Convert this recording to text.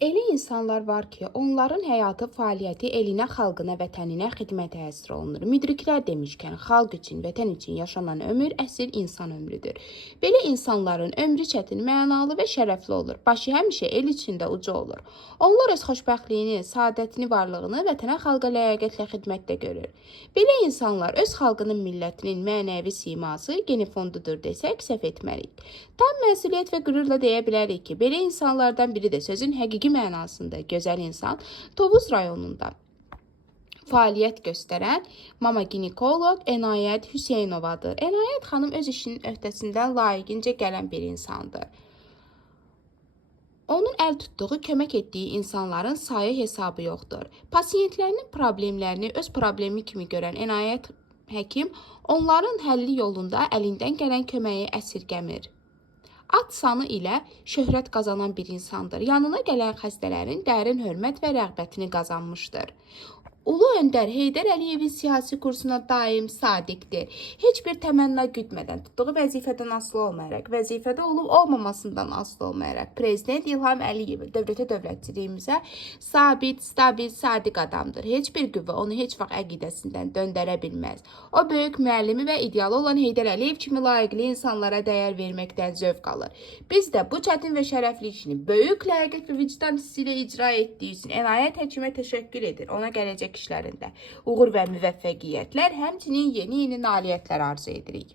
Elə insanlar var ki, onların həyatı, fəaliyyəti elinə, xalqına, vətəninə xidmətə həsr olunur. Müdriklər demişkən, xalq üçün, vətən üçün yaşanan ömür əsl insan ömrüdür. Belə insanların ömrü çətin, mənalı və şərəfli olur. Başı həmişə el içində uca olur. Onlar öz xoşbəxtliyini, saadətini, varlığını vətənə, xalqa ləyaqətlə xidmətdə görür. Belə insanlar öz xalqının, millətinin mənəvi siması, genofondudur desək, səhv etməliyik. Tam məsuliyyət və qürurla deyə bilərik ki, belə insanlardan biri də sözün həqiqi mənasında gözəl insan Tovuz rayonunda fəaliyyət göstərən mama ginekoloq Enayət Hüseynovadır. Enayət xanım öz işinin öhdəsindən layiqincə gələn bir insandır. Onun əl tutduğu, kömək etdiyi insanların sayı hesabı yoxdur. Pasiyentlərinin problemlərini öz problemi kimi görən Enayət həkim onların həlli yolunda əlindən gələn köməyi əsirgəmir. Ad sanı ilə şöhrət qazanan bir insandır. Yanına gələn xəstələrin dərin hörmət və rəğbətini qazanmışdır. Ulu öndər Heydər Əliyevin siyasi kursuna daim sadiqdir. Heç bir təmənna güdmədən, tutduğu vəzifədən asılı olmayaraq, vəzifədə olub-olmamasından asılı olmayaraq, Prezident İlham Əliyev dövlətçiliyimizə sabit, stabil, sadiq adamdır. Heç bir qüvvə onu heç vaxt əqidəsindən döndərə bilməz. O, böyük müəllimi və idealı olan Heydər Əliyev kimi layiqli insanlara dəyər verməkdən zövq alır. Biz də bu çətin və şərəfli işini böyük ləyaqət və vicdan hissi ilə icra etdiyi üçün Enayət həkimə təşəkkür edir. Ona gələcək işlərində uğur və müvəffəqiyyətlər, həmçinin yeni nailiyyətlər arzu edirik.